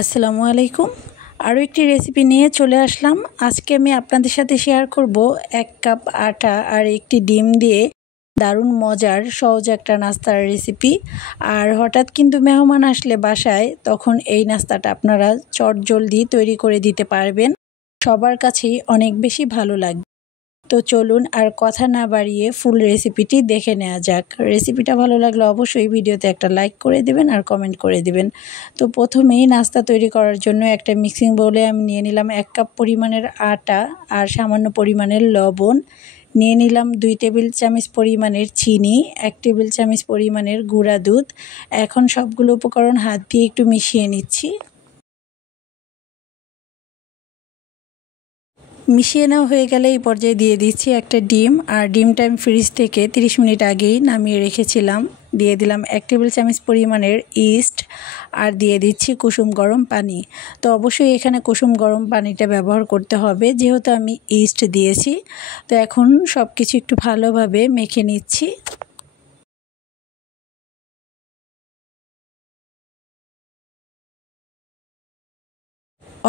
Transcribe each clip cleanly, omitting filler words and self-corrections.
আসসালামু আলাইকুম। আরও একটি রেসিপি নিয়ে চলে আসলাম। আজকে আমি আপনাদের সাথে শেয়ার করব 1 কাপ আটা আর একটি ডিম দিয়ে দারুণ মজার সহজ একটা নাস্তার রেসিপি। আর হঠাৎ কিন্তু মেহমান আসলে বাসায়, তখন এই নাস্তাটা আপনারা চটজলদি তৈরি করে দিতে পারবেন। সবার কাছেই অনেক বেশি ভালো লাগবে। তো চলুন আর কথা না বাড়িয়ে ফুল রেসিপিটি দেখে নেওয়া যাক। রেসিপিটা ভালো লাগলে অবশ্যই ভিডিওতে একটা লাইক করে দেবেন আর কমেন্ট করে দেবেন। তো প্রথমেই নাস্তা তৈরি করার জন্য একটা মিক্সিং বোলে আমি নিয়ে নিলাম 1 কাপ পরিমাণের আটা আর সামান্য পরিমাণের লবণ, নিয়ে নিলাম 2 টেবিল চামচ পরিমাণের চিনি, 1 টেবিল চামচ পরিমাণের গুঁড়া দুধ। এখন সবগুলো উপকরণ হাত দিয়ে একটু মিশিয়ে নিচ্ছি। মিশিয়ে নেওয়া হয়ে গেলে এই পর্যায়ে দিয়ে দিচ্ছি একটা ডিম, আর ডিমটা আমি ফ্রিজ থেকে 30 মিনিট আগেই নামিয়ে রেখেছিলাম। দিয়ে দিলাম 1 টেবিল চামচ পরিমাণের ইস্ট আর দিয়ে দিচ্ছি কুসুম গরম পানি। তো অবশ্যই এখানে কুসুম গরম পানিটা ব্যবহার করতে হবে, যেহেতু আমি ইস্ট দিয়েছি। তো এখন সব কিছু একটু ভালোভাবে মেখে নিচ্ছি।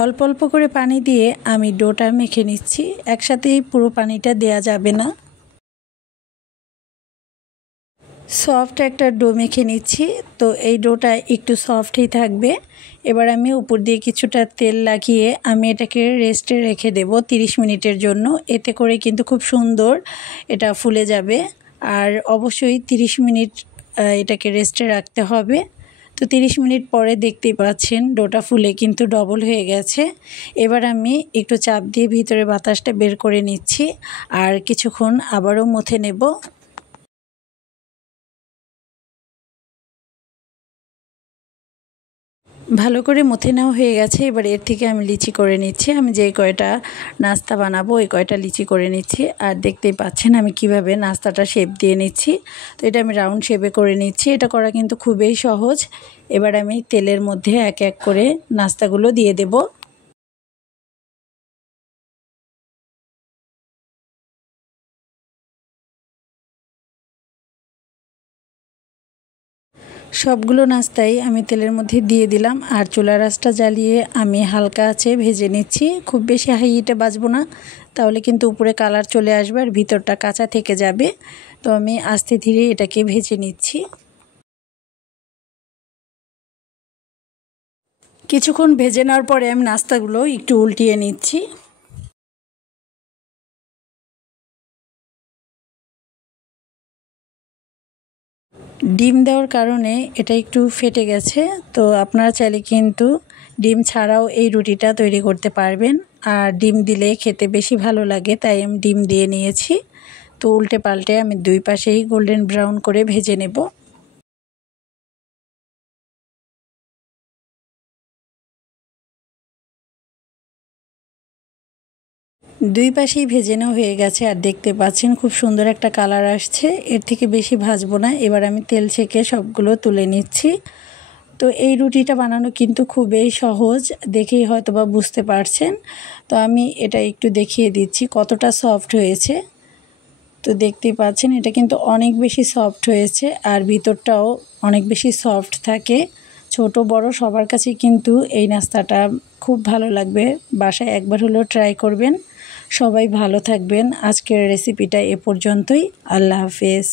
অল্প অল্প করে পানি দিয়ে আমি ডোটা মেখে নিচ্ছি, একসাথেই পুরো পানিটা দেয়া যাবে না। সফট একটা ডো মেখে নিচ্ছি। তো এই ডোটা একটু সফটই থাকবে। এবার আমি উপর দিয়ে কিছুটা তেল লাগিয়ে আমি এটাকে রেস্টে রেখে দেব 30 মিনিটের জন্য। এতে করে কিন্তু খুব সুন্দর এটা ফুলে যাবে। আর অবশ্যই 30 মিনিট এটাকে রেস্টে রাখতে হবে। তো 30 মিনিট পরে দেখতেই পাচ্ছেন ডোটা ফুলে কিন্তু ডবল হয়ে গেছে। এবার আমি একটু চাপ দিয়ে ভিতরে বাতাসটা বের করে নিচ্ছি আর কিছুক্ষণ আবারও মথে নেব। ভালো করে মথে নেওয়া হয়ে গেছে। এবার এর থেকে আমি লিচি করে নিচ্ছি। আমি যেই কয়টা নাস্তা বানাবো ওই কয়টা লিচি করে নিচ্ছি। আর দেখতেই পাচ্ছেন আমি কিভাবে নাস্তাটা শেপ দিয়ে নিচ্ছি। তো এটা আমি রাউন্ড শেপে করে নিচ্ছি। এটা করা কিন্তু খুবই সহজ। এবার আমি তেলের মধ্যে এক এক করে নাস্তাগুলো দিয়ে দেব। সবগুলো নাস্তাই আমি তেলের মধ্যে দিয়ে দিলাম আর চুলার আঁচটা জ্বালিয়ে আমি হালকা আঁচে ভেজে নিচ্ছি। খুব বেশি হাই হিটে ভাজবো না, তাহলে কিন্তু উপরে কালার চলে আসবে আর ভিতরটা কাঁচা থেকে যাবে। তো আমি আস্তে ধীরে এটাকে ভেজে নিচ্ছি। কিছুক্ষণ ভেজে নেওয়ার পরে আমি নাস্তাগুলো একটু উল্টিয়ে নিচ্ছি। ডিম দেওয়ার কারণে এটা একটু ফেটে গেছে। তো আপনারা চাইলে কিন্তু ডিম ছাড়াও এই রুটিটা তৈরি করতে পারবেন। আর ডিম দিলে খেতে বেশি ভালো লাগে, তাই আমি ডিম দিয়ে নিয়েছি। তো উল্টে পাল্টে আমি দুই পাশেই গোল্ডেন ব্রাউন করে ভেজে নেব। দুই পাশেই ভেজে নেওয়া হয়ে গেছে আর দেখতে পাচ্ছেন খুব সুন্দর একটা কালার আসছে। এর থেকে বেশি ভাজবো না। এবার আমি তেল ছেঁকে সবগুলো তুলে নিচ্ছি। তো এই রুটিটা বানানো কিন্তু খুবই সহজ, দেখেই হয়তো বা বুঝতে পারছেন। তো আমি এটা একটু দেখিয়ে দিচ্ছি কতটা সফট হয়েছে। তো দেখতেই পাচ্ছেন এটা কিন্তু অনেক বেশি সফট হয়েছে আর ভিতরটাও অনেক বেশি সফট থাকে। ছোট বড় সবার কাছেই কিন্তু এই নাস্তাটা খুব ভালো লাগবে। বাসায় একবার হলেও ট্রাই করবেন। সবাই ভালো থাকবেন। আজকের রেসিপিটা এ পর্যন্তই। আল্লাহ হাফেজ।